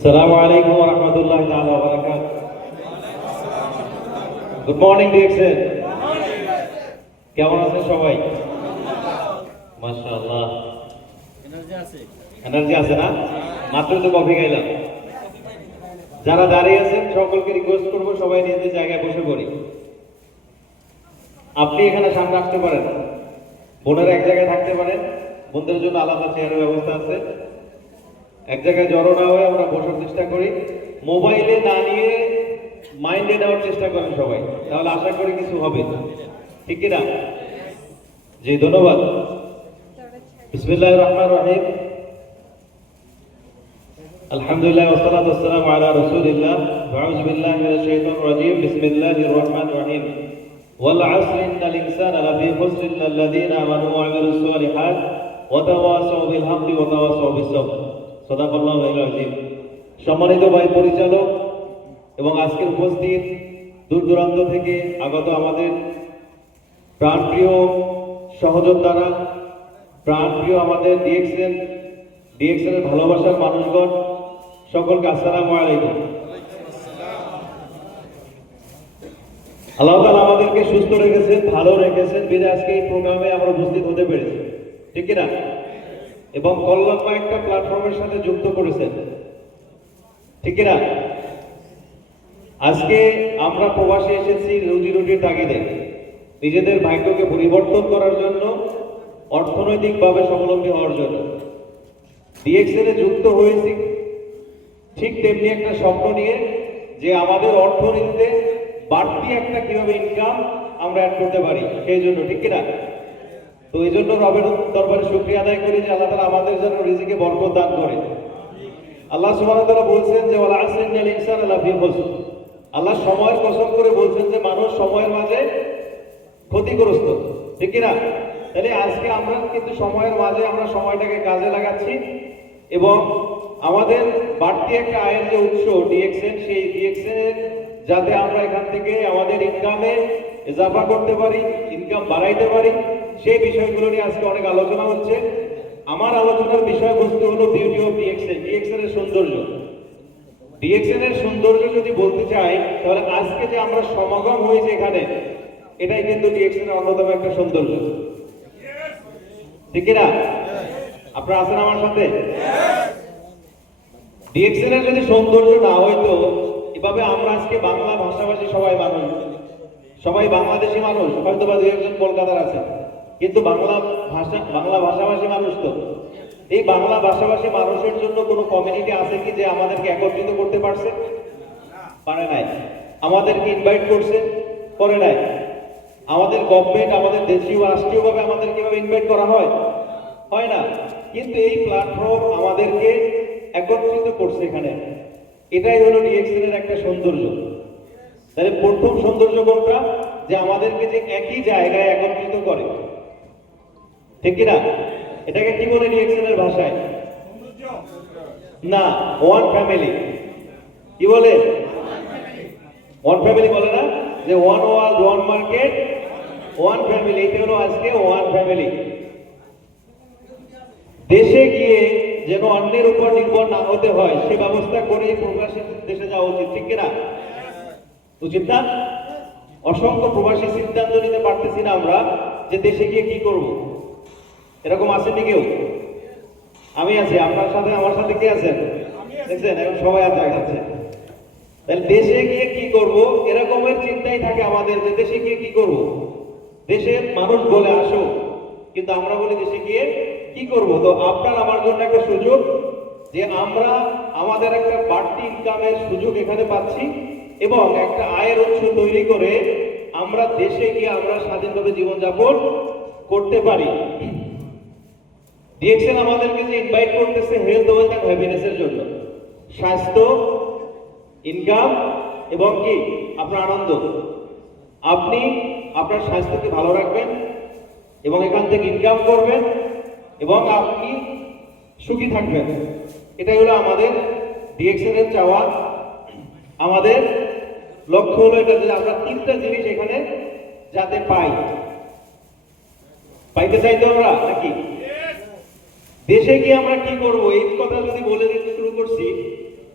Assalamu alaikum wa rahmatullahi ta'ala wa barakatuh. Good morning, DXN. কেমন আছেন সবাই? মাশাআল্লাহ। এনার্জি আছে না? মাত্র তো কফি খাইলাম। যারা দাঁড়িয়ে আছেন সকলকে রিকোয়েস্ট করব সবাই নিজেদের জায়গায় বসে পড়ি। আপনি এখানে সামনে আসতে পারেন, বোনেরা এক জায়গায় থাকতে পারেন, বোনদের জন্য আলাদা চেয়ারের ব্যবস্থা আছে। এক জায়গায় জড়ো না হয়ে আমরা বসার চেষ্টা করি, মোবাইলে না নিয়ে মাইন্ডে নেওয়ার চেষ্টা করেন সবাই, তাহলে আশা করি কিছু হবে, ঠিক কিনা? জি, ধন্যবাদ। বিসমিল্লাহির রহমানির রহিম। আলহামদুলিল্লাহ ওয়াসসালাতু ওয়াসসালামু আলা রাসূলিল্লাহ ওয়া আউযু বিল্লাহি মিনাশ শাইতানির রাজীম। বিসমিল্লাহির রহমানির রহিম। ওয়াল আসরি ইন্নাল ইনসানা লাফী খুসর ইল্লা আল্লাযীনা আমানু ওয়া আমিলুস সালিহাত ওয়া তাওয়াসাউ বিল হাক্কি ওয়া তাওয়াসাউ বিস সাবর। সাদাকাল্লাহু আল-আযীম। সম্মানিত ভাই পরিচালক এবং আজকের উপস্থিত দূর দূরান্ত থেকে আগত আমাদের প্রাণপ্রিয় সহযোদ্ধারা, প্রাণপ্রিয় আমাদের ডিএক্সএন এর ভালোবাসার মানুষগণ, সকলকে আসসালামু আলাইকুম। আল্লাহ তাআলা আমাদেরকে সুস্থ রেখেছেন, ভালো রেখেছেন, বিধায় আজকে এই প্রোগ্রামে আমরা উপস্থিত হতে পেরেছি, ঠিক কিনা? এবং কল্যাণময় একটা প্ল্যাটফর্মের সাথে যুক্ত করেছেন, ঠিক কিনা? আজকে আমরা প্রবাসে এসেছি রুজি রুটির তাগিদে, নিজেদের ভাগ্যকে পরিবর্তন করার জন্য, অর্থনৈতিকভাবে স্বাবলম্বী হওয়ার জন্য। ডিএক্সএন এ যুক্ত হয়েছি ঠিক তেমনি একটা স্বপ্ন নিয়ে, যে আমাদের অর্থনীতিতে বাড়তি একটা কিভাবে ইনকাম আমরা অ্যাড করতে পারি, সেই জন্য, ঠিক কিনা? তো এই জন্য রবের দরবারে শুকরিয়া আদায় করি যে আল্লাহ তাআলা আমাদের জন্য রিজিকে বরকত দান করে। আল্লাহ সুবহানাহু ওয়া তাআলা বলছেন যে ওয়াল আসরি ইন্নাল ইনসানা লাফী খুসর। আল্লাহ সময়ের কসম করে বলছেন যে মানুষ সময়ের মাঝে ক্ষতিগ্রস্ত, ঠিক কিনা? তাহলে আজকে আমরা কিন্তু সময়ের মাঝে আমরা সময়টাকে কাজে লাগাচ্ছি এবং আমাদের বাড়তি একটা আয়ের যে উৎস ডিএক্সএন, সেই ডিএক্সএন এর যাতে আমরা এখান থেকে আমাদের ইনকামে ইজাফা করতে পারি, ইনকাম বাড়াইতে পারি, সেই বিষয়গুলো নিয়ে আজকে অনেক আলোচনা হচ্ছে। আমার আলোচনার বিষয়বস্তু হলো বিউটি অফ ডিএক্সএন, ডিএক্সএন এর সৌন্দর্য। ডিএক্সএন এর সৌন্দর্য যদি বলতে চাই, তাহলে আজকে যে আমরা সমাগম হয়েছে এখানে, এটাই কিন্তু ডিএক্সএন এর অন্যতম একটা সৌন্দর্য, ঠিক কিনা? আপনারা আছেন আমার সাথে? ডিএক্সএন এর যদি সৌন্দর্য না হইতো, এভাবে আমরা আজকে বাংলা ভাষাভাষী সবাই বাংলাদেশি মানুষ, হয়তো বা 2-1 কলকাতার আছে, কিন্তু বাংলা ভাষাভাষী মানুষ। তো এই বাংলা ভাষাভাষী মানুষের জন্য কোনো কমিউনিটি আছে কি যে আমাদেরকে একত্রিত করতে পারছে? পারে নাই। আমাদেরকে ইনভাইট করছে? করে নাই। আমাদের গভর্নমেন্ট, আমাদের দেশীয় রাষ্ট্রীয়ভাবে আমাদের কিভাবে ইনভাইট করা হয়? হয় না। কিন্তু এই প্ল্যাটফর্ম আমাদেরকে একত্রিত করছে এখানে। এটাই হলো ডিএক্সএন এর একটা সৌন্দর্য। তাহলে প্রথম সৌন্দর্য কোনটা? যে আমাদেরকে যে একই জায়গায় একত্রিত করে, ঠিক কিনা? এটাকে কি বলে ডিএক্সএন এর ভাষায়? না, ওয়ান ফ্যামিলি। কি বলে? ওয়ান ফ্যামিলি বলে না? যে one world, one market, one family. এটা হলো আজকে ওয়ান ফ্যামিলি। দেশে গিয়ে যেন অন্যের উপর নির্ভর না হতে হয়, সে ব্যবস্থা করে প্রবাসী দেশে যাওয়া উচিত, ঠিক কিনা? উচিত না? অসংখ্য প্রবাসী সিদ্ধান্ত নিতে পারতেছি না আমরা যে দেশে গিয়ে কি করব। এরকম আসেনি কেউ? আমি আছি, আপনার সাথে আমার সাথে কে আছেন? দেখছেন, এখন সবাই আছে। তাহলে দেশে গিয়ে কি করব, এরকমের চিন্তাই থাকে আমাদের, যে দেশে গিয়ে কি করব। দেশের মানুষ বলে আসো, কিন্তু আমরা বলি দেশে গিয়ে কি করব। তো আপনার আমার জন্য একটা সুযোগ, যে আমরা আমাদের একটা বাড়তি ইনকামের সুযোগ এখানে পাচ্ছি এবং একটা আয়ের উৎস তৈরি করে আমরা দেশে গিয়ে আমরা স্বাধীনভাবে জীবনযাপন করতে পারি। ডিএক্সএন আমাদেরকে যে ইনভাইট করতেছে হেলথ, ওয়েলথ এন্ড হ্যাপিনেসের জন্য, স্বাস্থ্য, ইনকাম এবং কি আপনার আনন্দ। আপনি আপনার স্বাস্থ্যকে ভালো রাখবেন এবং এখান থেকে ইনকাম করবেন এবং আপনি সুখী থাকবেন। এটাই হলো আমাদের ডিএক্সএন এর চাওয়া। আমাদের লক্ষ্য হলো এটা, যে আমরা 3টা জিনিস এখানে যাতে পাইতে চাইতে আমরা নাকি? দেশে গিয়ে আমরা কি করব, এই কথা যদি বলে দিতে শুরু করছি,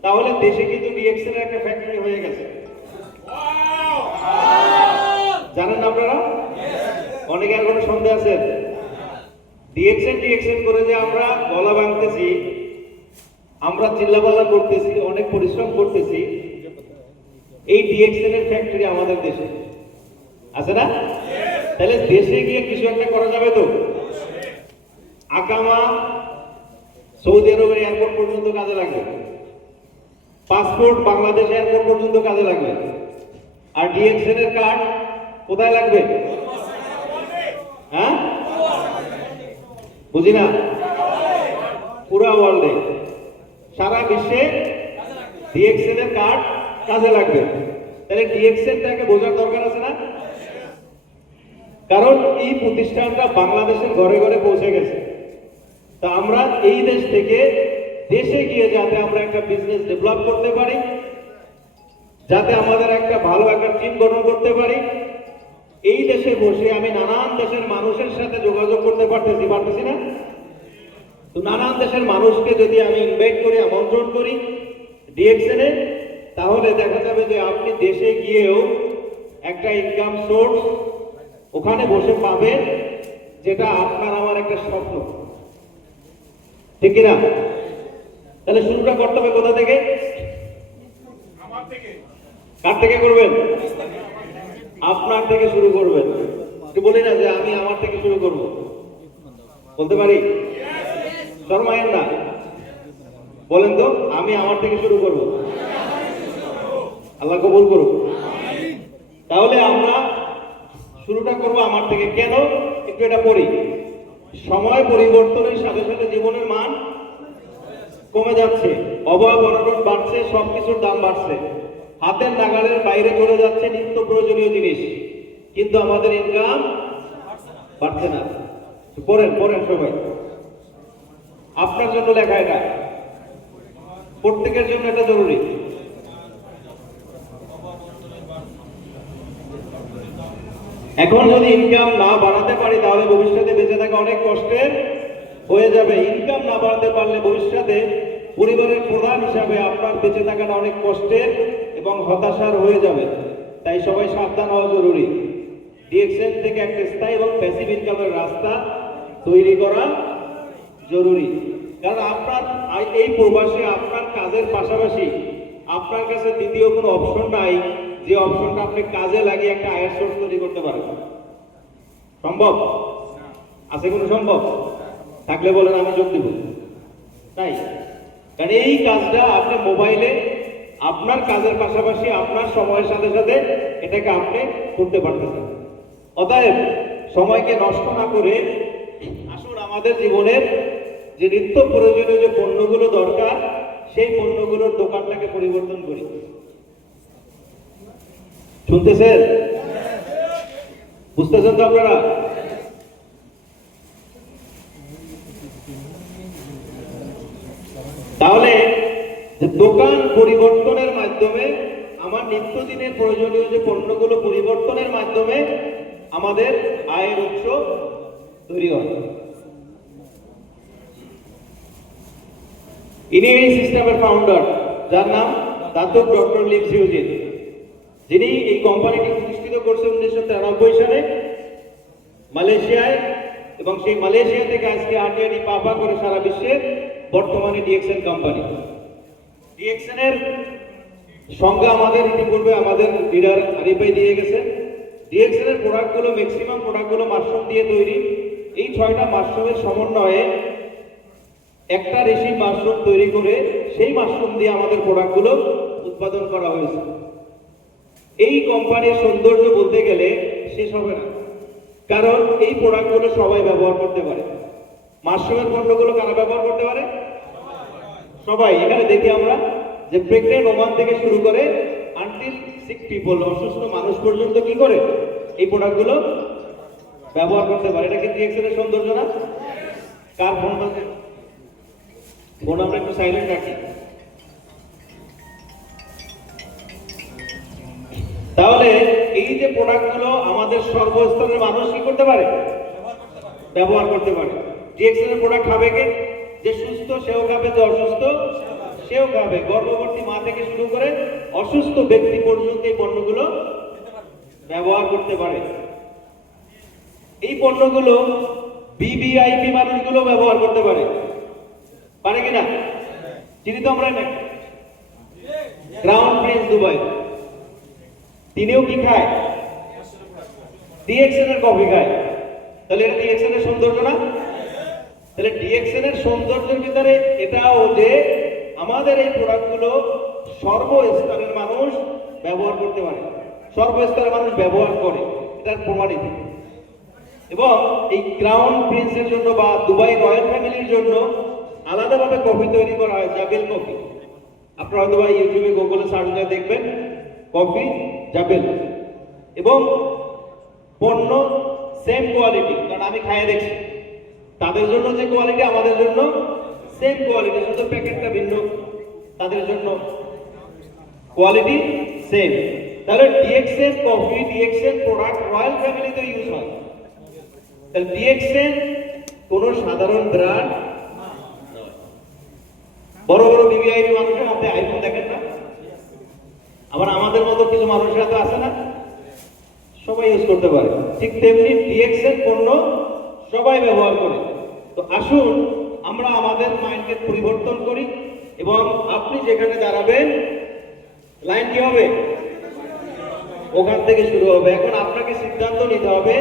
তাহলে তাহলে দেশে কিন্তু ডিএক্সএন এর একটা ফ্যাক্টরি হয়ে গেছে। জানেন না আপনারা? অনেকে আর কোনো সন্দেহ আছে? ডিএক্সএন করে যে আমরা গলা ভাঙতেছি, আমরা চিল্লাপাল্লা করতেছি, অনেক পরিশ্রম করতেছি, এই ডিএক্সএন এর ফ্যাক্টরি আমাদের দেশে আছে না? তাহলে দেশে গিয়ে কিছু একটা করা যাবে তো। আকামা সৌদি আরবের এয়ারপোর্ট পর্যন্ত কাজে লাগবে, পাসপোর্ট বাংলাদেশ এয়ারপোর্ট পর্যন্ত কাজে লাগবে, আর ডিএক্সএন এর কার্ড কোথায় লাগবে? হ্যাঁ, বুঝি না। পুরো ওয়ার্ল্ডে, সারা বিশ্বে ডিএক্সএন এর কার্ড কাজে লাগবে। তাহলে ডিএক্সএনটাকে বোঝার দরকার আছে না? কারণ এই প্রতিষ্ঠানটা বাংলাদেশের ঘরে ঘরে পৌঁছে গেছে। তা আমরা এই দেশ থেকে দেশে গিয়ে যাতে আমরা একটা বিজনেস ডেভেলপ করতে পারি, যাতে আমাদের একটা ভালো একটা টিম গঠন করতে পারি, এই দেশে বসে আমি নানান দেশের মানুষের সাথে যোগাযোগ করতে পারতেছি না? তো নানান দেশের মানুষকে যদি আমি ইনভাইট করি, আমন্ত্রণ করি ডিএক্সএন এ, তাহলে দেখা যাবে যে আপনি দেশে গিয়েও একটা ইনকাম সোর্স ওখানে বসে পাবেন, যেটা আপনার আমার একটা স্বপ্ন, ঠিক কিনা? তাহলে শুরুটা করতে হবে কোথা থেকে? কার থেকে করবেন? আপনার থেকে শুরু করবেন। একটু বলি না যে আমি আমার থেকে শুরু করব, বলতে পারি? শর্মায়েন না, বলেন তো, আমি আমার থেকে শুরু করব। আল্লাহ কবুল করুক। তাহলে আমরা শুরুটা করব আমার থেকে। কেন? একটু এটা পড়ি। সময় পরিবর্তনের সাথে সাথে জীবনের মান কমে যাচ্ছে, অভাব অনটন বাড়ছে, সবকিছুর দাম বাড়ছে, হাতের নাগালের বাইরে চলে যাচ্ছে নিত্য প্রয়োজনীয় জিনিস, কিন্তু আমাদের ইনকাম বাড়ছে না। পড়েন পড়েন সবাই, আপনার জন্য লেখা, এটা প্রত্যেকের জন্য এটা জরুরি। এখন যদি ইনকাম না বাড়াতে পারি তাহলে ভবিষ্যতে বেঁচে থাকা অনেক কষ্টের হয়ে যাবে। ইনকাম না বাড়াতে পারলে ভবিষ্যতে পরিবারের প্রধান হিসাবে আপনার বেঁচে থাকাটা অনেক কষ্টের এবং হতাশার হয়ে যাবে। তাই সবাই সাবধান হওয়া জরুরি। ডিএক্সএন থেকে একটা স্থায়ী এবং প্যাসিভ ইনকামের রাস্তা তৈরি করা জরুরি। কারণ আপনার এই প্রবাসে আপনার কাজের পাশাপাশি আপনার কাছে দ্বিতীয় কোনো অপশন নাই, যে অপশনটা আপনি কাজে লাগিয়ে একটা আয়ের সোর্স তৈরি করতে পারেন। সম্ভব আছে? কোনো সম্ভব থাকলে বলেন, আমি যোগ দিব। তাই কারণ এই কাজটা আপনি মোবাইলে আপনার কাজের পাশাপাশি আপনার সময়ের সাথে সাথে এটাকে আপনি করতে পারতেছেন। অতএব সময়কে নষ্ট না করে আসুন আমাদের জীবনের যে নিত্য প্রয়োজনীয় যে পণ্যগুলো দরকার, সেই পণ্যগুলোর দোকানটাকে পরিবর্তন করি। শুনতেছেন? বুঝতেছেন তো আপনারা? তাহলে দোকান পরিবর্তনের মাধ্যমে, আমার নিত্যদিনের প্রয়োজনীয় যে পণ্যগুলো পরিবর্তনের মাধ্যমে আমাদের আয়ের উৎস তৈরি হয়। ইনি এই সিস্টেমের ফাউন্ডার, যার নাম দাতুক ডক্টর লিম সিউজিন, যিনি এই কোম্পানিটি প্রতিষ্ঠিত করছেন 1993 সালে মালয়েশিয়ায়, এবং সেই মালয়েশিয়া থেকে আজকে আটিয়াটি পা করে সারা বিশ্বে বর্তমানে ডিএক্সএন কোম্পানি। ডিএক্সএন এর সংজ্ঞা আমাদের ইতিপূর্বে আমাদের লিডার আরিফ ভাই দিয়ে গেছেন। ডিএক্সএন এর প্রোডাক্টগুলো, ম্যাক্সিমাম প্রোডাক্টগুলো মাশরুম দিয়ে তৈরি। এই 6টা মাশরুমের সমন্বয়ে একটা রেশি মাশরুম তৈরি করে সেই মাশরুম দিয়ে আমাদের প্রোডাক্টগুলো উৎপাদন করা হয়েছে। এই কোম্পানির সৌন্দর্য বলতে গেলে শেষ হবে না, কারণ এই প্রোডাক্টগুলো সবাই ব্যবহার করতে পারে। মাশরুমের পণ্যগুলো কারা ব্যবহার করতে পারে? সবাই। এখানে দেখি আমরা যে প্রেগনেন্ট ওমান থেকে শুরু করে আনটিল সিক পিপল, অসুস্থ মানুষ পর্যন্ত কি করে এই প্রোডাক্টগুলো ব্যবহার করতে পারে। এটা কি ডিএক্সএন এর সৌন্দর্য না? কার ফোন বাজে? ফোন আমরা একটু সাইলেন্ট রাখি। তাহলে এই যে প্রোডাক্টগুলো আমাদের সর্বস্তরের মানুষ কি করতে পারে? ব্যবহার করতে পারে। ডিএক্সএন এর প্রোডাক্ট খাবে কে? যে সুস্থ সেও খাবে, যে অসুস্থ সেও খাবে, গর্ভবতী মা থেকে শুরু করে অসুস্থ ব্যক্তি পর্যন্ত এই পণ্যগুলো ব্যবহার করতে পারে। এই পণ্যগুলো ভিভিআইপি মানুষগুলো ব্যবহার করতে পারে, পারে কিনা? চিনি তো আমরা না, ক্রাউন প্রিন্স দুবাই, তিনিও কি খায়? ডিএক্সএন এর কফি খায়। তাহলে এটা ডিএক্সএন এর সৌন্দর্য না? তাহলে ডিএক্সএন এর সৌন্দর্যের ভিতরে এটাও যে আমাদের এই প্রোডাক্টগুলো সর্বস্তরের মানুষ ব্যবহার করতে পারে, সর্বস্তরের মানুষ ব্যবহার করে, এটার প্রমাণিত। এবং এই ক্রাউন প্রিন্সের জন্য বা দুবাই রয়্যাল ফ্যামিলির জন্য আলাদাভাবে কফি তৈরি করা হয়, জাবেল কফি। আপনারা হয়তো বা ইউটিউবে গুগলে সার্চ করে দেখবেন কফি জাবেল, এবং পণ্য সেম কোয়ালিটি, কারণ আমি খাইয়ে দেখছি তাদের জন্য যে কোয়ালিটি আমাদের জন্য সেম কোয়ালিটি, শুধু প্যাকেটটা ভিন্ন, তাদের জন্য কোয়ালিটি সেম। তাহলে DXN coffee, DXN product royal ফ্যামিলিতে ইউজ হয়। তাহলে ডিএক্সএন কোনো সাধারণ ব্র্যান্ড, বড় বড় ভিভিআইপি মানুষের হাতে আইফোন দেখেন না, আবার আমাদের মতো কিছু মানুষরা তো আছে না, সবাই ইউজ করতে পারে। ঠিক তেমনি ডিএক্সএন পণ্য সবাই ব্যবহার করে। তো আসুন আমরা আমাদের মাইন্ডকে পরিবর্তন করি, এবং আপনি যেখানে দাঁড়াবেন লাইন কি হবে? ওখান থেকে শুরু হবে। এখন আপনাকে সিদ্ধান্ত নিতে হবে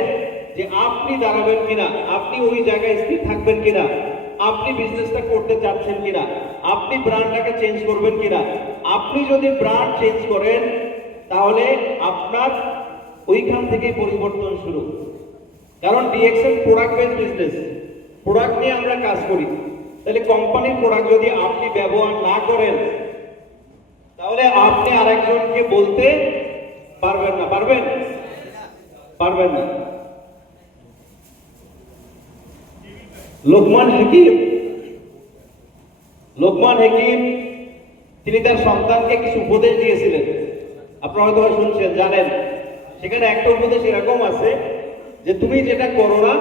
যে আপনি দাঁড়াবেন কিনা, আপনি ওই জায়গায় স্থির থাকবেন কিনা, আপনি বিজনেসটা করতে চাচ্ছেন কিনা, আপনি ব্র্যান্ডটাকে চেঞ্জ করবেন কিনা। আপনি যদি ব্র্যান্ড চেঞ্জ করেন তাহলে আপনার ওইখান থেকে পরিবর্তন শুরু। কারণ DXN product based business, product নিয়ে আমরা কাজ করি। তাহলে কোম্পানির প্রোডাক্ট যদি আপনি ব্যবহার না করেন তাহলে আপনি আরেকজনকে বলতে পারবেন না, পারবেন? পারবেন না। লোকমান হাকিম তিনি তার সন্তানকে কিছু উপদেশ দিয়েছিলেন, আপনারা হয়তো শুনছেন, জানেন। সেখানে একটা উপদেশ এরকম আছে যে তুমি যেটা করো না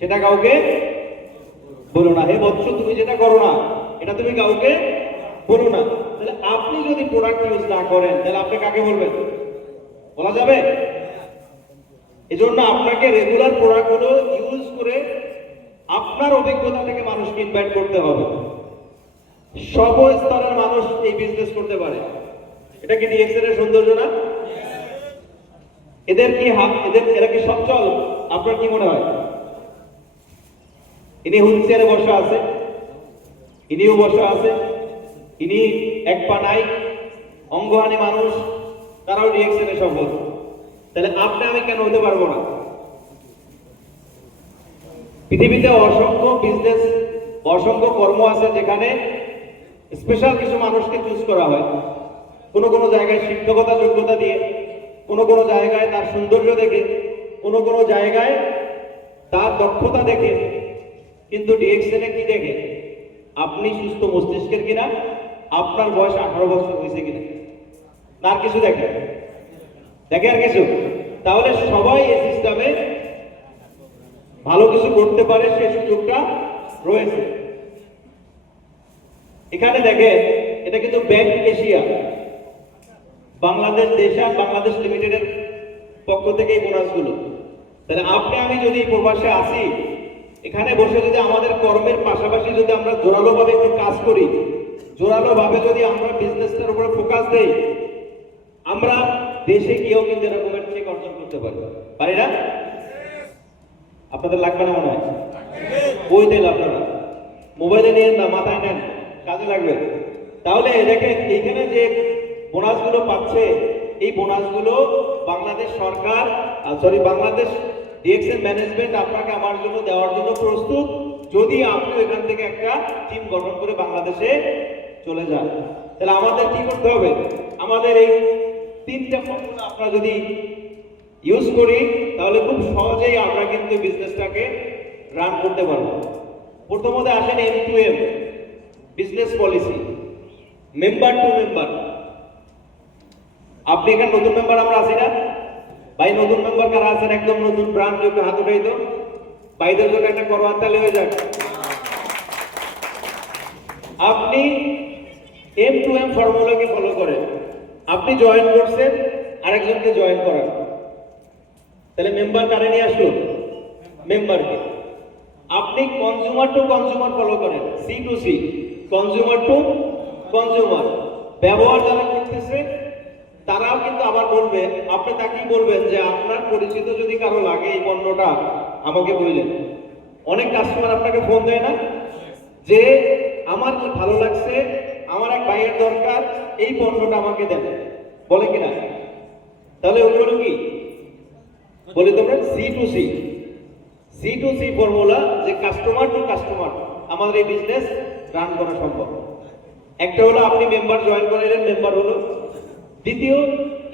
সেটা কাউকে বলো না। হে বৎস, তুমি যেটা করো না এটা তুমি কাউকে বলো না। তাহলে আপনি যদি প্রোডাক্ট ইউজ না করেন তাহলে আপনি কাকে বলবেন? বলা যাবে? এজন্য আপনাকে রেগুলার প্রোডাক্টগুলো ইউজ করে আপনার অভিজ্ঞতা থেকে মানুষকে ইনভাইট করতে হবে। সব স্তরের মানুষ এই বিজনেস করতে পারে। এটা কি ডিএক্সএন এর সৌন্দর্য না? এদের কি এরা কি সচ্ছল? আপনার কি মনে হয়? ইনি হুইল চেয়ারে বসা আছে, ইনিও বসা আছে, ইনি এক পা নাই, অঙ্গহানি মানুষ, তারাও ডিএক্সএন এ সফল। তাহলে আপনি আমি কেন হতে পারবো না? পৃথিবীতে অসংখ্য বিজনেস, অসংখ্য কর্ম আছে যেখানে স্পেশাল কিছু মানুষকে চুজ করা হয়। কোনো কোনো জায়গায় শিক্ষকতা যোগ্যতা দিয়ে, কোনো কোনো জায়গায় তার সৌন্দর্য দেখে, কোনো কোনো জায়গায় তার দক্ষতা দেখে। কিন্তু ডিএক্সএন এ কি দেখে? আপনি সুস্থ মস্তিষ্কের কিনা, আপনার বয়স 18 বছর হয়েছে কিনা, তার কিছু দেখে আর কিছু। তাহলে সবাই এই সিস্টেমে ভালো কিছু করতে পারে, সেই সুযোগটা রয়েছে। এখানে দেখে, এটা কিন্তু ব্যাংক এশিয়া বাংলাদেশ বাংলাদেশ লিমিটেডের পক্ষ থেকে এই বোনাসগুলো। তাহলে আপনি আমি যদি প্রবাসে আসি, এখানে বসে যদি আমাদের কর্মের পাশাপাশি যদি আমরা জোরালোভাবে একটু কাজ করি, জোরালোভাবে যদি আমরা বিজনেসটার উপরে ফোকাস দেই, আমরা দেশে গিয়েও কিন্তু এরকমের চেক অর্জন করতে পারি না? আপনাদের লাগবে না মনে হয়? বই দিল আপনারা মোবাইলে নিয়ে না, মাথায় নেন, কাজে লাগবে। তাহলে দেখেন এইখানে যে বোনাসগুলো পাচ্ছে, এই বোনাসগুলো বাংলাদেশ সরকার, বাংলাদেশ ডিএক্সএন ম্যানেজমেন্ট আপনাকে আমার জন্য দেওয়ার জন্য প্রস্তুত, যদি আপনি এখান থেকে একটা টিম গঠন করে বাংলাদেশে চলে যান। তাহলে আমাদের কি করতে হবে? আমাদের এই তিনটা ফর্মুলা আমরা যদি ইউজ করি তাহলে খুব সহজেই আমরা কিন্তু বিজনেসটাকে রান করতে পারবো। প্রথমত আসেন M2M business policy, member two member. আপনি এখানে নতুন মেম্বার আমরা আছি না ভাই? নতুন মেম্বার কারা আছেন? একদম নতুন ব্রাঞ্চ, একটু হাত উঠাই তো, ভাইদের জন্য একটা করওয়ার তালি হয়ে যাক। আপনি M2M ফর্মুলাকে ফলো করে। আপনি জয়েন করছেন, আরেকজনকে জয়েন করান, তাহলে মেম্বার কারে নিয়ে আসলো? মেম্বারকে। আপনি কনজিউমার টু কনজিউমার ফলো করেন, C2C, কনজিউমার টু কনজিউমার। ব্যবহার যারা করতেছে তারাও কিন্তু আবার বলবে, আপনি তাকেই বলবেন যে আপনার পরিচিত যদি কারো লাগে এই পণ্যটা আমাকে বললেন। অনেক কাস্টমার আপনাকে ফোন দেয় না যে আমার ভালো লাগছে, আমার এক ভাইয়ের দরকার, এই পণ্যটা আমাকে দেন, বলে কিনা? তাহলে ওগুলো কি বলি তোমরা? C2C ফর্মুলা, যে কাস্টমার টু কাস্টমার আমাদের এই বিজনেস রান করা সম্ভব। একটা হলো আপনি মেম্বার জয়েন করাইলেন, মেম্বার হলো। দ্বিতীয়,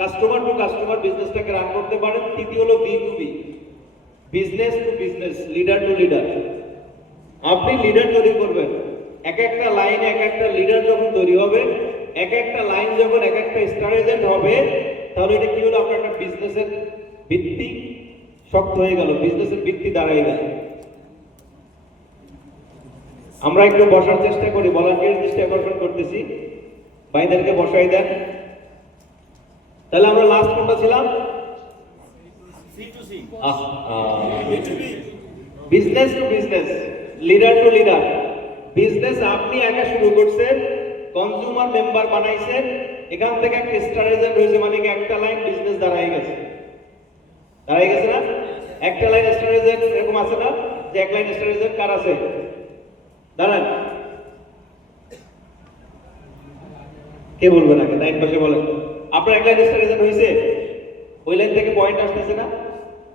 কাস্টমার টু কাস্টমার বিজনেসটাকে রান করতে পারেন। তৃতীয় হলো B2B, business to business, leader to leader. আপনি লিডার তৈরি করবেন, এক একটা লাইনে এক একটা লিডার যখন তৈরি হবে, এক একটা লাইন যখন এক একটা স্টার এজেন্ট হবে, তাহলে এটা কি হলো? আপনার একটা বিজনেসের ভিত্তি শক্ত হয়ে গেল, বিজনেসের ভিত্তি দাঁড়ায় গেল। আমরা একটু বসার চেষ্টা করি, ভলান্টিয়ার দৃষ্টি আকর্ষণ করতেছি, ভাইদেরকে বসাই দেন। তাহলে আমরা লাস্ট কোনটা ছিলাম? Business to business, leader to leader. Business আপনি একা শুরু করছেন, কনজিউমার মেম্বার বানাইছেন, এখান থেকে একটা স্টার এজেন্ট হয়েছে, মানে কি একটা লাইন বিজনেস দাঁড়ায় গেছে। দাঁড়ায় গেছে না? একটা লাইন স্টার এজেন্ট এরকম আছে না, যে এক লাইন স্টার এজেন্ট কার আছে? দাঁড়ান, কে বলবে না? লাইন পাশে বলেন। আপনার এক লাইন স্টার এজেন্ট হয়েছে, ওই লাইন থেকে পয়েন্ট আসতেছে না?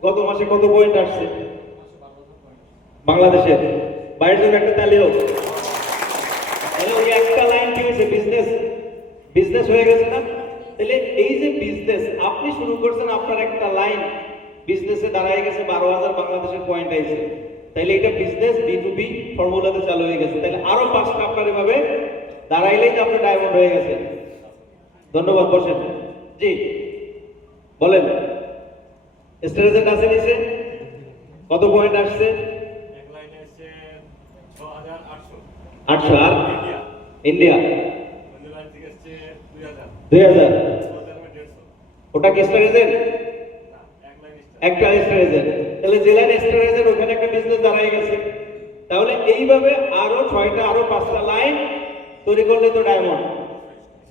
গত মাসে কত পয়েন্ট আসছে বাংলাদেশের? বাইরের জন্য একটা তালিও। তাহলে ওই একটা লাইন কি হয়েছে? বিজনেস, বিজনেস হয়ে গেছে না? তাহলে এই যে বিজনেস আপনি শুরু করছেন, আপনার একটা লাইন বিজনেসে দাঁড়ায় গেছে, 12,000 বাংলাদেশের পয়েন্ট আইছে। তাইলে এটা বিজনেস B2B ফর্মুলাতে চালু হয়ে গেছে। তাহলে আরো 5টা আপনার এভাবে দাঁড়াইলেই তো আপনার ডায়মন্ড হয়ে গেছে। ধন্যবাদ, বসেন। জি বলেন, স্টার এজেন্ট আছে নিচে, কত পয়েন্ট আসছে? এক লাইনে এসে 6,800। 800। আর ইন্ডিয়া অন্য লাইন থেকে এসছে 2,000। 2000। 1,500। ওটা কি স্টার এজেন্ট? না, এক লাইন স্টার। একটা স্টার এজেন্ট। তাহলে যে লাইন স্টার এজেন্ট ওখানে একটা বিজনেস দাঁড়ায় গেছে। তাহলে এইভাবে আরো 6টা, আরো 5টা লাইন তৈরি করলে তো ডায়মন্ড।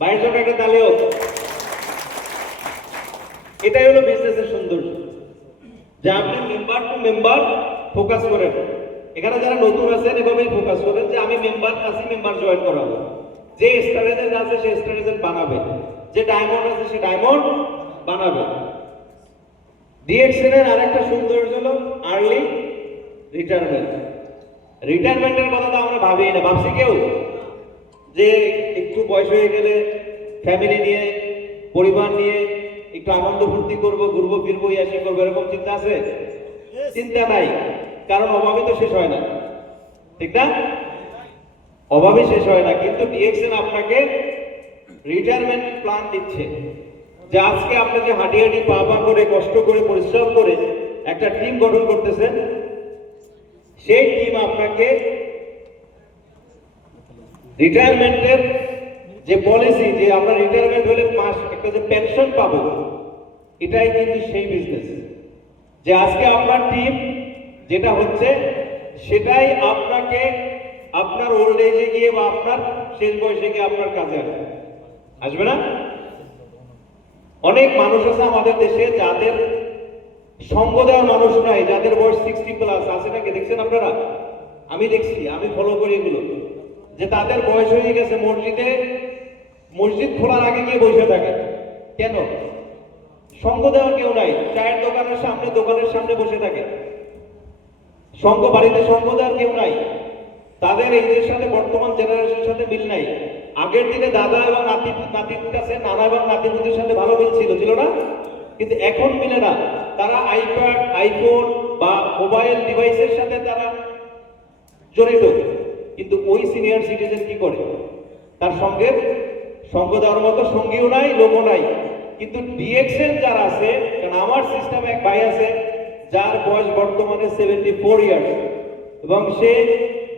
বাইরের জন্য একটা তালিও। এটাই হলো বিজনেসের সৌন্দর্য, যে আপনি মেম্বার টু মেম্বার ফোকাস করেন। এখানে যারা নতুন আছেন এভাবেই ফোকাস করেন যে আমি মেম্বার কাছে মেম্বার জয়েন করাবো। যে স্টার এজেন্ট আছে সে স্টার এজেন্ট বানাবে, যে ডায়মন্ড আছে সে ডায়মন্ড বানাবে। ডিএক্সএন এর আরেকটা সৌন্দর্য হলো আর্লি রিটায়ারমেন্ট। রিটায়ারমেন্টের কথা তো আমরা ভাবি না, ভাবছি কেউ? যে একটু বয়স হয়ে গেলে ফ্যামিলি নিয়ে, পরিবার নিয়ে একটু আনন্দ ফুর্তি করবো, ঘুরবো ফিরবো, ইয়াসি করবো, এরকম চিন্তা আছে? চিন্তা নাই, কারণ অভাবে তো শেষ হয় না, ঠিক না? অভাবে শেষ হয় না। কিন্তু ডিএক্সএন আপনাকে রিটায়ারমেন্ট প্ল্যান দিচ্ছে, যে আজকে আপনি যে হাঁটি হাঁটি পা পা করে কষ্ট করে পরিশ্রম করে একটা টিম গঠন করতেছেন, সেই টিম আপনাকে রিটায়ারমেন্টের যে পলিসি, যে আমরা রিটায়ারমেন্ট হলে মাস একটা যে পেনশন পাবো, এটাই কিন্তু সেই বিজনেস। যে আজকে আপনার টিম যেটা হচ্ছে সেটাই আপনাকে আপনার ওল্ড এজে গিয়ে বা আপনার শেষ বয়সে গিয়ে আপনার কাজে আসবে, আসবে না? অনেক মানুষ আছে আমাদের দেশে যাদের সঙ্গ দেওয়ার মানুষ নাই, যাদের বয়স 60+ আছে নাকি? দেখছেন আপনারা? আমি দেখছি, আমি ফলো করি এগুলো, যে তাদের বয়স হয়ে গেছে, মসজিদ খোলার আগে গিয়ে বসে থাকে। কেন? সঙ্গ দেওয়ার কেউ নাই, চায়ের দোকানের সামনে বসে থাকে। সঙ্গ, বাড়িতে সঙ্গ দেওয়ার কেউ নাই। তাদের এইদের সাথে বর্তমান জেনারেশনের সাথে মিল নাই। আগের দিনে দাদা এবং নাতির কাছে, নানা এবং নাতিপুতির সাথে ভালো মিল ছিল না? কিন্তু এখন মিলে না। তারা আইপ্যাড, আইফোন বা মোবাইল ডিভাইসের সাথে তারা জড়িত। কিন্তু ওই সিনিয়র সিটিজেন কি করে? তার সঙ্গে সঙ্গ দেওয়ার মতো সঙ্গীও নাই, লোকও নাই। কিন্তু ডিএক্সএন যারা আছে, কারণ আমার সিস্টেমে এক ভাই আছে যার বয়স বর্তমানে 74 ইয়ার্স, এবং সে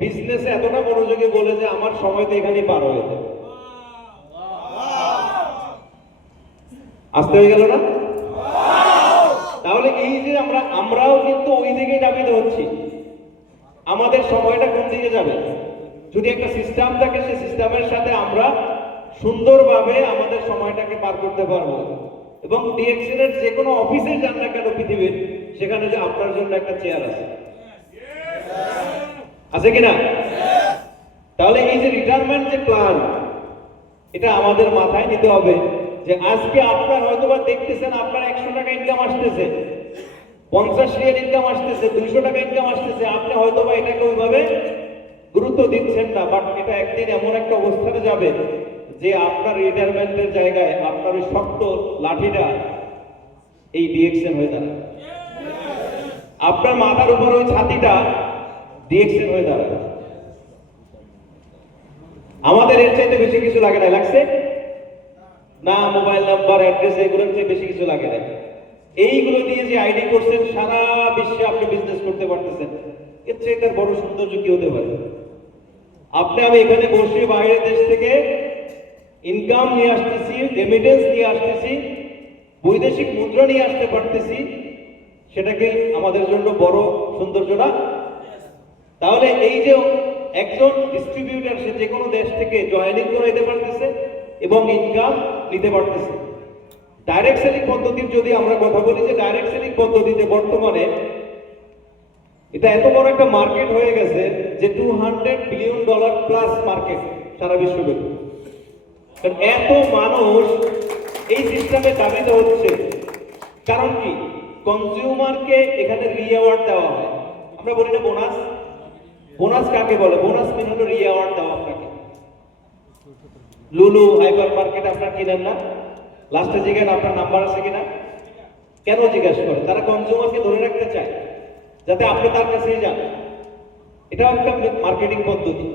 বিজনেসে এতটা মনোযোগী বলে যে আমার সময় তো এখানেই পার হয়ে যায়। আসতে হয়ে গেল না? তাহলে এই যে আমরাও কিন্তু ওই দিকেই দাবিত হচ্ছি। আমাদের সময়টা কোন দিকে যাবে? যদি একটা সিস্টেম থাকে, সেই সিস্টেমের সাথে আমরা সুন্দরভাবে আমাদের সময়টাকে পার করতে পারবো। এবং ডিএক্সএল এর যে কোনো অফিসে যান না কেন পৃথিবীর, সেখানে যে আপনার জন্য একটা চেয়ার আছে, আছে কিনা? তাহলে এই যে রিটায়ারমেন্ট যে প্ল্যান, এটা আমাদের মাথায় নিতে হবে যে আজকে আপনার হয়তোবা দেখতেছেন আপনার 100 টাকা ইনকাম আসতেছে, 50 রিয়াল ইনকাম আসতেছে, 200 টাকা ইনকাম আসতেছে, আপনি হয়তোবা এটাকে ওইভাবে গুরুত্ব দিচ্ছেন না, বাট এটা একদিন এমন একটা অবস্থানে যাবে যে আপনার রিটায়ারমেন্টের জায়গায় আপনার ওই শক্ত লাঠিটা এই ডিএক্সএল হয়ে দাঁড়াবে। আপনার মাথার উপর ওই ছাতিটা ডিএক্সএল হয়ে দাঁড়াবে। আমাদের এর চাইতে বেশি কিছু লাগে না, লাগছে না? মোবাইল নাম্বার, অ্যাড্রেস, এগুলোর চেয়ে বেশি কিছু লাগে না। এইগুলো দিয়ে যে আইডি করছেন, সারা বিশ্বে আপনি বিজনেস করতে পারতেছেন, এর চেয়ে তার বড় সৌন্দর্য কি হতে পারে? আপনি আমি এখানে বসে বাইরের দেশ থেকে ইনকাম নিয়ে আসতেছি, রেমিটেন্স নিয়ে আসতেছি, বৈদেশিক মুদ্রা নিয়ে আসতে পারতেছি, সেটা কি আমাদের জন্য বড় সৌন্দর্য না? তাহলে এই যে একজন ডিস্ট্রিবিউটর, সে যে কোনো দেশ থেকে জয়েনিং করাইতে পারতেছে এবং ইনকাম নিতে পারতেছে। ডাইরেক্ট সেলিং পদ্ধতির যদি আমরা কথা বলি, যে ডাইরেক্ট সেলিং পদ্ধতিতে বর্তমানে এটা এত বড় একটা মার্কেট হয়ে গেছে যে $200 বিলিয়ন প্লাস মার্কেট সারা বিশ্বব্যাপী। কারণ এত মানুষ এই সিস্টেমে দাবিত হচ্ছে। কারণ কি? কনজিউমারকে এখানে রিওয়ার্ড দেওয়া হয়। আমরা বলি না বোনাস? বোনাস কাকে বলে? বোনাস মানে হলো রিওয়ার্ড দেওয়া আপনাকে। লুলু হাইপার মার্কেট আপনার কিনেন না, লাস্টে জিজ্ঞেস আপনার নাম্বার আছে কিনা? কেন জিজ্ঞাসা করে? তারা কনজিউমারকে ধরে রাখতে চায় যাতে আপনি তার কাছেই যান। এটাও একটা মার্কেটিং পদ্ধতি।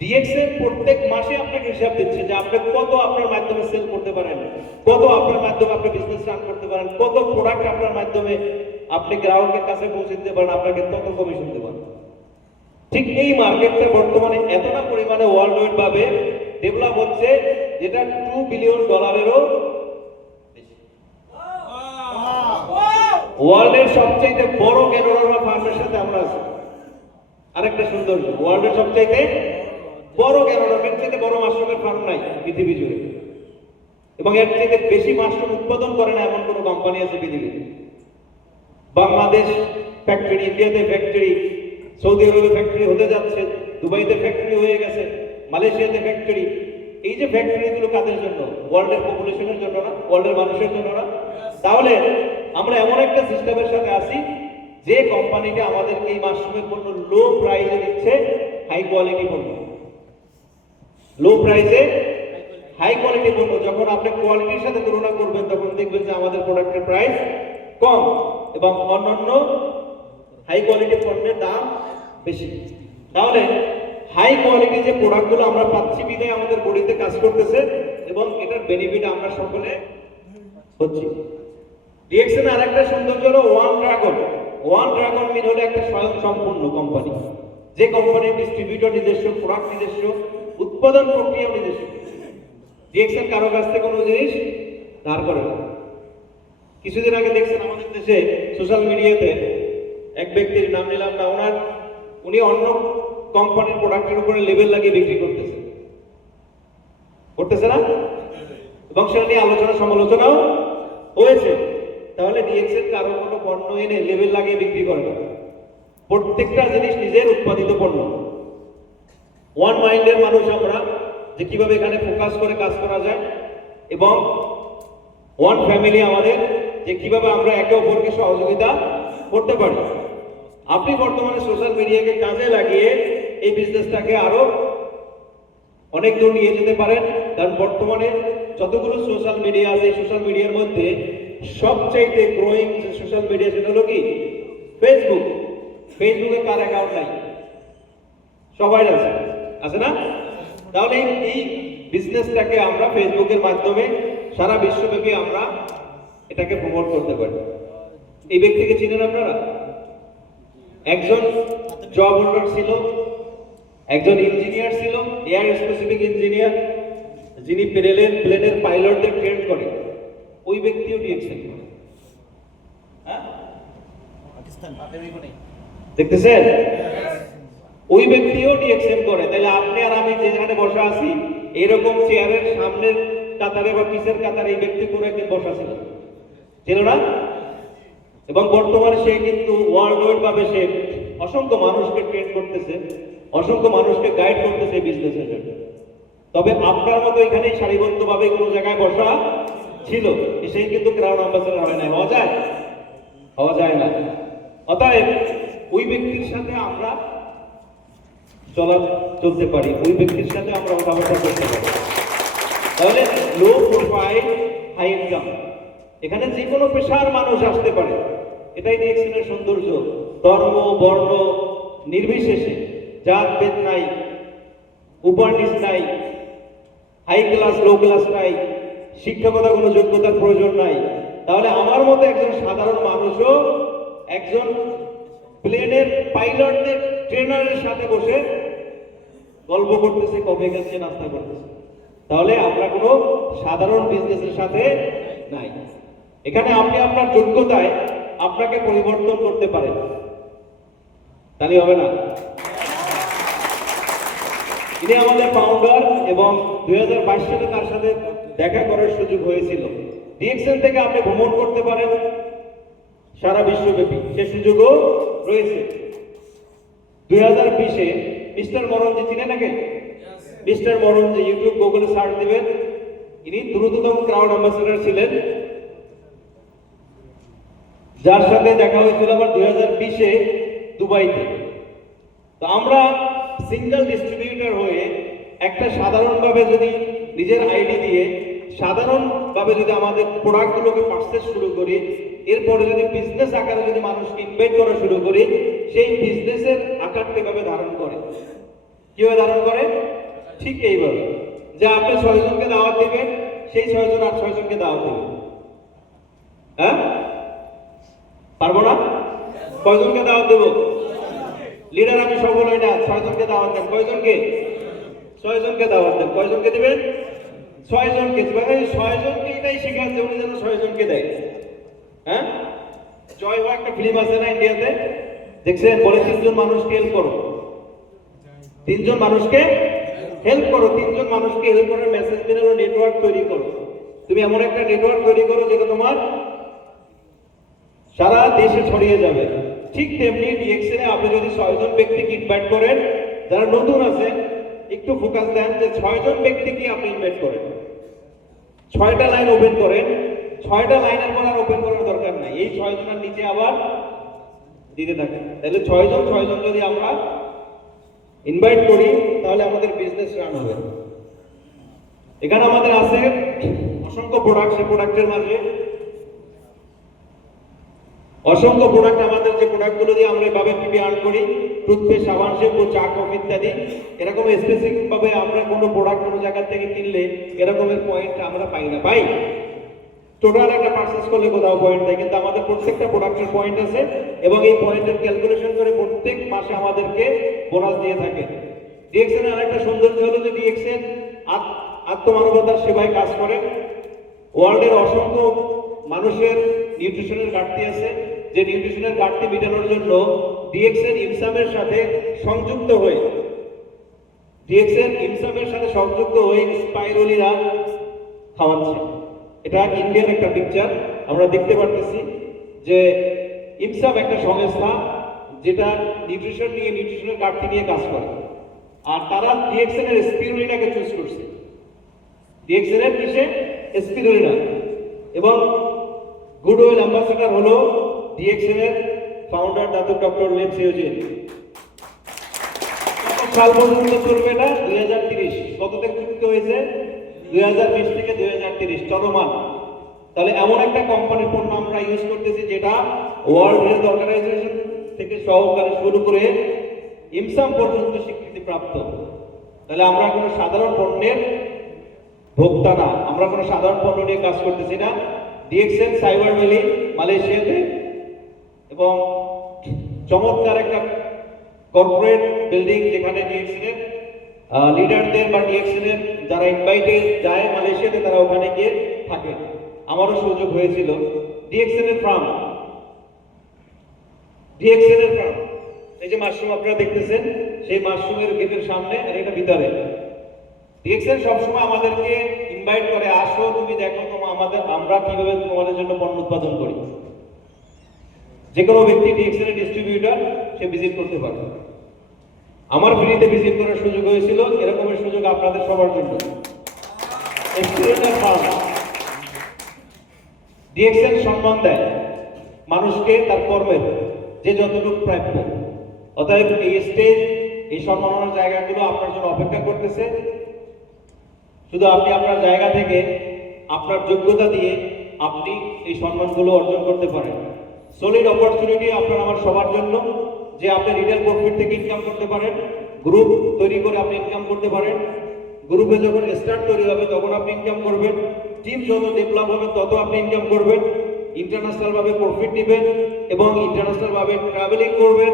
ডিএক্সএল প্রত্যেক মাসে আপনাকে হিসাব দিচ্ছে যে আপনি কত আপনার মাধ্যমে সেল করতে পারেন, কত আপনার মাধ্যমে আপনি বিজনেস রান করতে পারেন, কত প্রোডাক্ট আপনার মাধ্যমে আপনি গ্রাহকের কাছে পৌঁছে দিতে পারেন, আপনাকে তত কমিশন দেবেন। ঠিক এই মার্কেটটা বর্তমানে এতটা পরিমাণে ওয়ার্ল্ড ওয়াইড ভাবে ডেভেলপ হচ্ছে, যেটা $2 বিলিয়ন বেশি। ওয়ার্ল্ডের সবচেয়ে বড় ক্যানোরামা ফার্মের সাথে আমরা আছি। আরেকটা সৌন্দর্য, ওয়ার্ল্ডের সবচেয়ে বড় ক্যানোরামের চাইতে বড় মাশরুমের ফার্ম নাই পৃথিবী জুড়ে, এবং এর চাইতে বেশি মাশরুম উৎপাদন করে না এমন কোনো কোম্পানি আছে পৃথিবীতে। বাংলাদেশ ফ্যাক্টরি, ইন্ডিয়াতে ফ্যাক্টরি, সৌদি আরবে ফ্যাক্টরি হতে যাচ্ছে, দুবাইতে ফ্যাক্টরি হয়ে গেছে, মালয়েশিয়াতে ফ্যাক্টরি। এই যে ফ্যাক্টরিগুলো কাদের জন্য? ওয়ার্ল্ডের পপুলেশনের জন্য না, ওয়ার্ল্ডের মানুষের জন্য না। তাহলে আমরা এমন একটা সিস্টেমের সাথে আছি যে কোম্পানিটা আমাদেরকে এই মাশরুমের পণ্য লো প্রাইসে দিচ্ছে, হাই কোয়ালিটি পণ্য। লো প্রাইসে হাই কোয়ালিটি পণ্য যখন আপনি কোয়ালিটির সাথে তুলনা করবেন, তখন দেখবেন যে আমাদের প্রোডাক্টের প্রাইস কম এবং অন্যান্য হাই কোয়ালিটি পণ্যের দাম বেশি। তাহলে হাই কোয়ালিটি যে প্রোডাক্টগুলো আমরা পাচ্ছি বিধায় আমাদের বডিতে কাজ করতেছে এবং এটার বেনিফিট আমরা সকলে হচ্ছি। ডিএক্সএল আর একটা সৌন্দর্য হলো ওয়ান ড্রাগন। ওয়ান ড্রাগন মিন হলো একটা স্বয়ং সম্পূর্ণ কোম্পানি, যে কোম্পানির ডিস্ট্রিবিউটর নিজস্ব, প্রোডাক্ট নিজস্ব, উৎপাদন প্রক্রিয়া নিজস্ব। ডিএক্সএল কারো কাছ থেকে কোনো জিনিস ধার করে না। কিছুদিন আগে দেখছেন আমাদের দেশে সোশ্যাল মিডিয়াতে এক ব্যক্তির, নাম নিলাম না, উনি অন্য কোম্পানির প্রোডাক্টের উপরে লেবেল লাগিয়ে বিক্রি করতেছে না, এবং সেটা নিয়ে আলোচনা সমালোচনাও হয়েছে। তাহলে ডিএক্সএল কারো কোনো পণ্য এনে লেবেল লাগিয়ে বিক্রি করে না, প্রত্যেকটা জিনিস নিজের উৎপাদিত পণ্য। ওয়ান মাইন্ডের মানুষ আমরা, যে কিভাবে এখানে ফোকাস করে কাজ করা যায়, এবং ওয়ান ফ্যামিলি আমাদের, যে কিভাবে আমরা একে অপরকে সহযোগিতা করতে পারি। আপনি বর্তমানে সোশ্যাল মিডিয়াকে কাজে লাগিয়ে এই বিজনেসটাকে আরো অনেক দূর নিয়ে যেতে পারেন। কারণ বর্তমানে যতগুলো সোশ্যাল মিডিয়া আছে, সোশ্যাল মিডিয়ার মধ্যে সবচাইতে গ্রোয়িং যে সোশ্যাল মিডিয়া সেটা হলো কি? ফেসবুক। ফেসবুকে কার অ্যাকাউন্ট নাই? সবাই আছে না? তাহলে এই বিজনেসটাকে আমরা ফেসবুকের মাধ্যমে সারা বিশ্বব্যাপী আমরা এটাকে প্রমোট করতে পারি। এই ব্যক্তিকে চিনেন আপনারা? একজন জব হোল্ডার ছিল, একজন ইঞ্জিনিয়ার ছিল, এয়ার স্পেসিফিক ইঞ্জিনিয়ার, যিনি প্লেনের পাইলটদের ট্রেন করে। ওই ব্যক্তিও ডিএক্সএন করে। হ্যাঁ, দেখতেছেন, ওই ব্যক্তিও ডিএক্সএন করে। তাহলে আপনি আর আমি যেখানে বসা আছি, এরকম চেয়ারের সামনের কাতারে বা পিছের কাতারে এই ব্যক্তি কোনো একদিন বসা ছিল না? এবং বর্তমানে সে কিন্তু ওয়ার্ল্ড ওয়াইড ভাবে সে অসংখ্য মানুষকে ট্রেন করতেছে, অসংখ্য মানুষকে গাইড করতেছে বিজনেসের জন্য। তবে আপনার মতো এখানে সারিবদ্ধভাবে কোনো জায়গায় বসা ছিল, সেই কিন্তু ক্রাউন অ্যাম্বাসেডর হয় না। হওয়া যায় না। অতএব ওই ব্যক্তির সাথে আমরা চলতে পারি, ওই ব্যক্তির সাথে আমরা ওঠাবসা করতে পারি। তাহলে লো প্রোফাইল হাই ইনকাম, এখানে যে কোনো পেশার মানুষ আসতে পারে। এটাই ডিএক্সএনের সৌন্দর্য। ধর্ম বর্ণ নির্বিশেষে, জাত ভেদ নাই, উপর নিচ নাই, হাই ক্লাস লো ক্লাস নাই, শিক্ষকতা কোনো যোগ্যতার প্রয়োজন নাই। তাহলে আমার মতো একজন সাধারণ মানুষও একজন প্লেনের পাইলটদের ট্রেনারের সাথে বসে গল্প করতেছে, কফি খাচ্ছে, নাস্তা করতেছে। তাহলে আমরা কোনো সাধারণ বিজনেসের সাথে নাই। এখানে আপনি আপনার যোগ্যতায় আপনাকে পরিবর্তন করতে পারেন, তাহলে হবে না। ইনি আমাদের ফাউন্ডার এবং 2022 সালে তার সাথে দেখা করার সুযোগ হয়েছিল। ডিএক্সএন থেকে আপনি ভ্রমণ করতে পারেন সারা বিশ্বব্যাপী, সে সুযোগও রয়েছে। 2020-এ মিস্টার মরণজি চিনে নাকি? মিস্টার মরণজি ইউটিউব গুগলে সার্চ দিবেন, ইনি দ্রুততম ক্রাউড অ্যাম্বাসেডর ছিলেন, যার সাথে দেখা হয়েছিল আবার 2020-এ দুবাইতে। তো আমরা সিঙ্গেল ডিস্ট্রিবিউটর হয়ে একটা সাধারণভাবে যদি নিজের আইডি দিয়ে সাধারণভাবে যদি আমাদের প্রোডাক্টগুলোকে পারচেজ শুরু করি, এরপরে যদি বিজনেস আকারে যদি মানুষকে ইনভাইট করা শুরু করি, সেই বিজনেসের আকারটা এভাবে ধারণ করে। কিভাবে ধারণ করে? ঠিক এইভাবে যে আপনি 6 জনকে দাওয়াত দিবেন, সেই 6 জন আর 6 জনকে দাওয়াত দিবেন। হ্যাঁ, পারবো না? কয়জনকে দাওয়াত দেব? লিডার আমি সফল হই না, 6 জনকে দাওয়াত দেন। কয়জনকে? 6 জনকে দাওয়াত দেন। কয়জনকে দিবেন? 6 জনকে। 6 জনকে এটাই শেখাচ্ছে উনি যেন 6 জনকে দেয়। হ্যাঁ, জয় হোক একটা ফিল্ম আছে না ইন্ডিয়াতে, দেখছেন? বলে 3 জন মানুষকে হেল্প করো, 3 জন মানুষকে হেল্প করো, 3 জন মানুষকে হেল্প করার মেসেজ বেরোলো, নেটওয়ার্ক তৈরি করো। তুমি এমন একটা নেটওয়ার্ক তৈরি করো যেটা তোমার সারা দেশে ছড়িয়ে যাবে। ঠিক তেমনি ডিএক্সএনে আপনি যদি 6 জন ব্যক্তিকে ইনভাইট করেন, যারা নতুন আছে একটু ফোকাস দেন যে 6 জন ব্যক্তিকে আপনি ইনভাইট করেন, 6টা লাইন ওপেন করেন। 6টা লাইনের পর আর ওপেন করার দরকার নাই, এই 6 জনের নিচে আবার দিতে থাকেন। তাহলে 6 জন যদি আমরা ইনভাইট করি, তাহলে আমাদের বিজনেস রান হবে। এখানে আমাদের আছে অসংখ্য প্রোডাক্ট, সে প্রোডাক্টের মাঝে অসংখ্য প্রোডাক্ট, আমাদের যে প্রোডাক্টগুলো দিয়ে আমরা এভাবে পিপি আর্ন করি, টুথপেস্ট, সাবান, শ্যাম্পু, চা, কফি ইত্যাদি, এরকম স্পেসিফিক ভাবে আমরা কোনো প্রোডাক্ট কোনো জায়গা থেকে কিনলে এরকমের পয়েন্ট আমরা পাই না। পাই টোটাল একটা পারচেজ করলে কোথাও পয়েন্ট দেয়, কিন্তু আমাদের প্রত্যেকটা প্রোডাক্টের পয়েন্ট আছে এবং এই পয়েন্টের ক্যালকুলেশন করে প্রত্যেক মাসে আমাদেরকে বোনাস দিয়ে থাকে। ডিএক্সএন এর আরেকটা সৌন্দর্য হলো যে ডিএক্সএন আত্মমানবতার সেবায় কাজ করে। ওয়ার্ল্ডের অসংখ্য মানুষের নিউট্রিশনের ঘাটতি আছে, যে নিউট্রিশনের ঘাটতি মেটানোর জন্য ডিএক্সএন ইমসামের সাথে সংযুক্ত হয়ে স্পাইরুলিনা খাওয়াচ্ছে। এটা ইন্ডিয়ান একটা পিকচার আমরা দেখতে পারতেছি যে ইমসাম একটা সংস্থা যেটা নিউট্রিশনের ঘাটতি নিয়ে কাজ করে, আর তারা ডিএক্সএন এর স্পিরুলিনাকে চুজ করছে। ডিএক্সএন এর কিসে? স্পিরুলিনা। এবং গুডউইল অ্যাম্বাসেডর হলো ডিএক্সএন এর ফাউন্ডার দাদু ডক্টর লেন সিওজিন। সাল পর্যন্ত চলবে এটা 2030। কত থেকে চুক্তি হয়েছে? 2020 থেকে 2030 চলমান। তাহলে এমন একটা কোম্পানির পণ্য আমরা ইউজ করতেছি যেটা ওয়ার্ল্ড হেলথ অর্গানাইজেশন থেকে সহকারে শুরু করে ইমসাম পর্যন্ত স্বীকৃতি প্রাপ্ত। তাহলে আমরা কোনো সাধারণ পণ্যের ভোক্তা না, আমরা কোনো সাধারণ পণ্য নিয়ে কাজ করতেছি না। ডিএক্সএন সাইবার ভ্যালি মালয়েশিয়াতে, এবং চমৎকার একটা কর্পোরেট বিল্ডিং যেখানে ডিএক্সএন এর লিডারদের বা ডিএক্সএন এর যারা ইনভাইটেড যায় মালয়েশিয়াতে, তারা ওখানে গিয়ে থাকে। আমারও সুযোগ হয়েছিল ডিএক্সএন এর ফার্ম, এই যে মাশরুম আপনারা দেখতেছেন, সেই মাশরুমের গেটের সামনে আর এটা ভিতরে। ডিএক্সএন সবসময় আমাদেরকে ইনভাইট করে, আসো তুমি দেখো আমরা কিভাবে তোমাদের জন্য পণ্য উৎপাদন করি। যে কোনো ব্যক্তি ডিএক্সএন এর ডিস্ট্রিবিউটর সে ভিজিট করতে পারে। আমার ফ্রিতে ভিজিট করার সুযোগ হয়েছিল, এরকমের সুযোগ আপনাদের সবার জন্য। এক্সিলেন্ট ফার্ম ডিএক্সএন সম্মান দেয় মানুষকে তার কর্মের যে যতটুকু প্রাপ্য। অতএব এই স্টেজ, এই সম্মাননার জায়গাগুলো আপনার জন্য অপেক্ষা করতেছে। শুধু আপনি আপনার জায়গা থেকে আপনার যোগ্যতা দিয়ে আপনি এই সম্মানগুলো অর্জন করতে পারেন। সলিড অপরচুনিটি আপনার আমার সবার জন্য, যে আপনি রিটেল প্রফিট থেকে ইনকাম করতে পারেন, গ্রুপ তৈরি করে আপনি ইনকাম করতে পারেন। গ্রুপে যখন স্টার্ট তৈরি হবে তখন আপনি ইনকাম করবেন। টিম যত ডেভেলপ হবে তত আপনি ইনকাম করবেন। ইন্টারন্যাশনাল ভাবে প্রফিট নেবেন এবং ইন্টারন্যাশনাল ভাবে ট্রাভেলিং করবেন।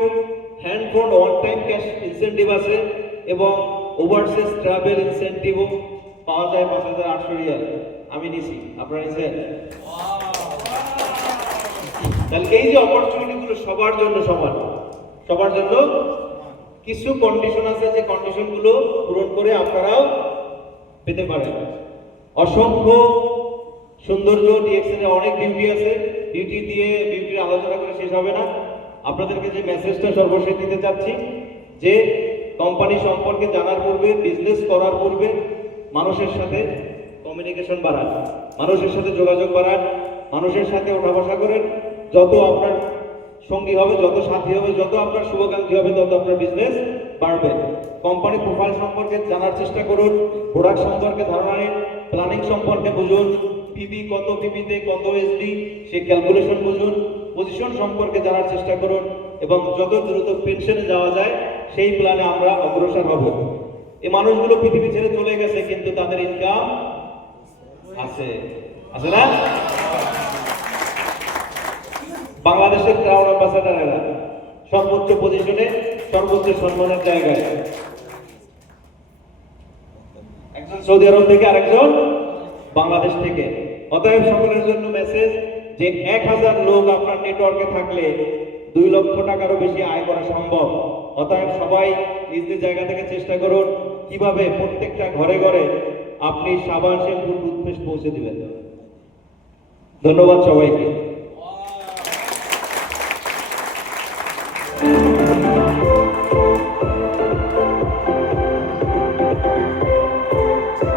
Hand phone one time cash incentive আছে এবং ওভারসিজ ট্রাভেল ইনসেন্টিভও পাওয়া যায় 5,800 রিয়াল। আমি নিছি, আপনারা নিছেন? তাহলে এই যে অপরচুনিটি গুলো সবার জন্য সমান, সবার জন্য। কিছু কন্ডিশন আছে, যে কন্ডিশন গুলো পূরণ করে আপনারাও পেতে পারেন। অসংখ্য সৌন্দর্য ডিএক্সএন এর অনেক বিউটি আছে, বিউটির আলোচনা করে শেষ হবে না। আপনাদেরকে যে মেসেজটা সর্বশেষ দিতে চাচ্ছি, যে কোম্পানি সম্পর্কে জানার পূর্বে, বিজনেস করার পূর্বে মানুষের সাথে কমিউনিকেশন বাড়ান, মানুষের সাথে যোগাযোগ বাড়ান, মানুষের সাথে ওঠা বসা করেন। যত আপনার সঙ্গী হবে, যত সাথী হবে, যত আপনার শুভাকাঙ্ক্ষী হবে, তত আপনার বিজনেস বাড়বে। কোম্পানি প্রোফাইল সম্পর্কে জানার চেষ্টা করুন, প্রোডাক্ট সম্পর্কে ধারণা নিন, প্ল্যানিং সম্পর্কে বুঝুন, পিবি কত, পিবিতে কত এসডি সে ক্যালকুলেশন বুঝুন, পজিশন সম্পর্কে জানার চেষ্টা করুন এবং যত দ্রুত পেনশনে যাওয়া যায় সেই প্ল্যানে আমরা অগ্রসর হব। এই মানুষগুলো পৃথিবী ছেড়ে চলে গেছে, কিন্তু তাদের ইনকাম আছে, আছে না? বাংলাদেশের ক্রাউন অ্যাম্বাসেডারেরা সর্বোচ্চ পজিশনে, সর্বোচ্চ সম্মানের জায়গায়, একজন সৌদি আরব থেকে আরেকজন বাংলাদেশ থেকে। অতএব সকলের জন্য মেসেজ, যে 1000 লোক আপনার নেটওয়ার্কে থাকলে 2 লক্ষ টাকারও বেশি আয় করা সম্ভব। অতএব সবাই নিজ নিজ জায়গা থেকে চেষ্টা করুন কিভাবে প্রত্যেকটা ঘরে ঘরে আপনি সাবান, শ্যাম্পু, টুথপেস্ট পৌঁছে দিবেন। ধন্যবাদ সবাইকে।